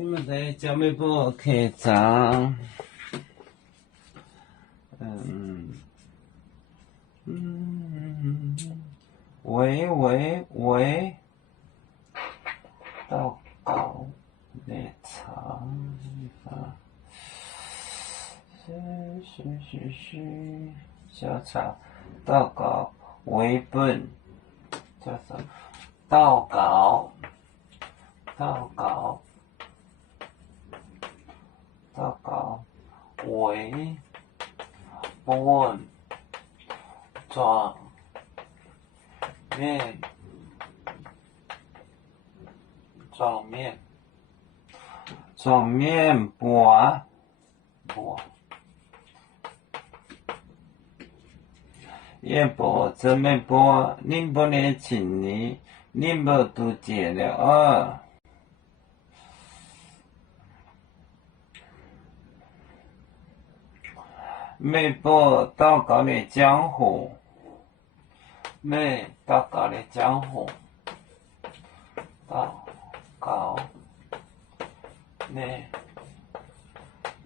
你们在叫咩波开张？喂，祷告列场啊，小草祷告为本，叫什么？祷告为本状面波也波正面波，宁波的请你，宁波都结了啊。美波祷告的江湖，美祷告的江湖，祷告的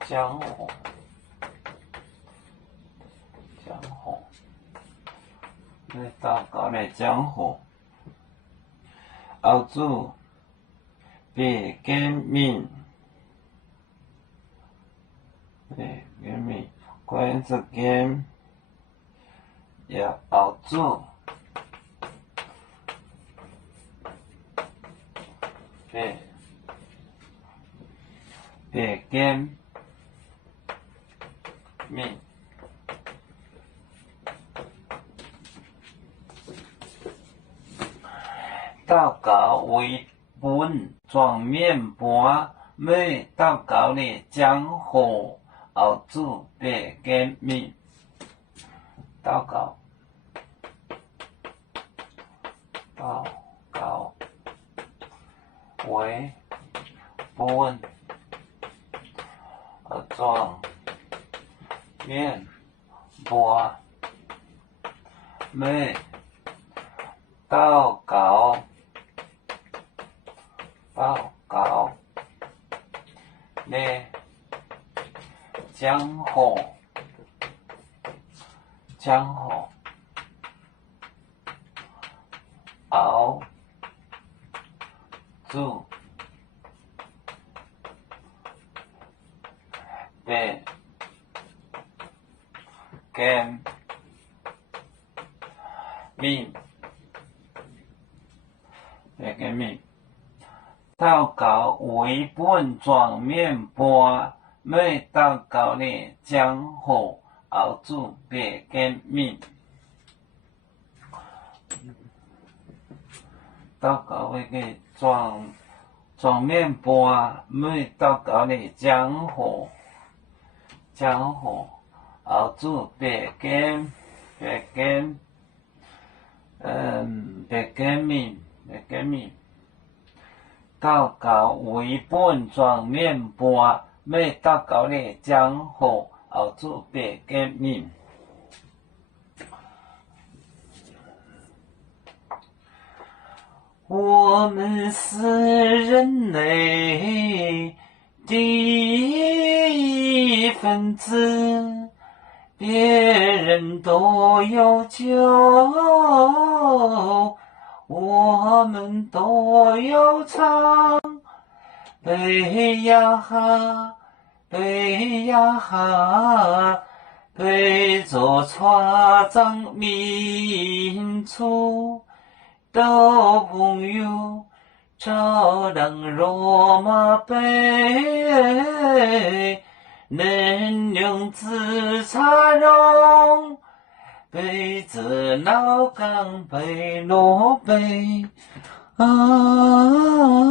江湖，美祷告的江湖，澳洲别革命，关这间要澳洲别革命。祷告为本状面波，美祷告的江湖，澳洲别革命。祷告为本状面波，美祷告的江湖，澳洲别革命。祷告为本状面波，美祷告的江湖，澳洲别革命。祷告为个状面波，美祷告的江湖，澳洲别革命。祷告为本状面波，美祷告的江湖，澳洲别革命。我们是人类的一份子，别人都有救，我们都有唱。背呀哈，背着船长民族的朋友，照亮罗马杯，能量自茶容，背着老钢背罗背啊。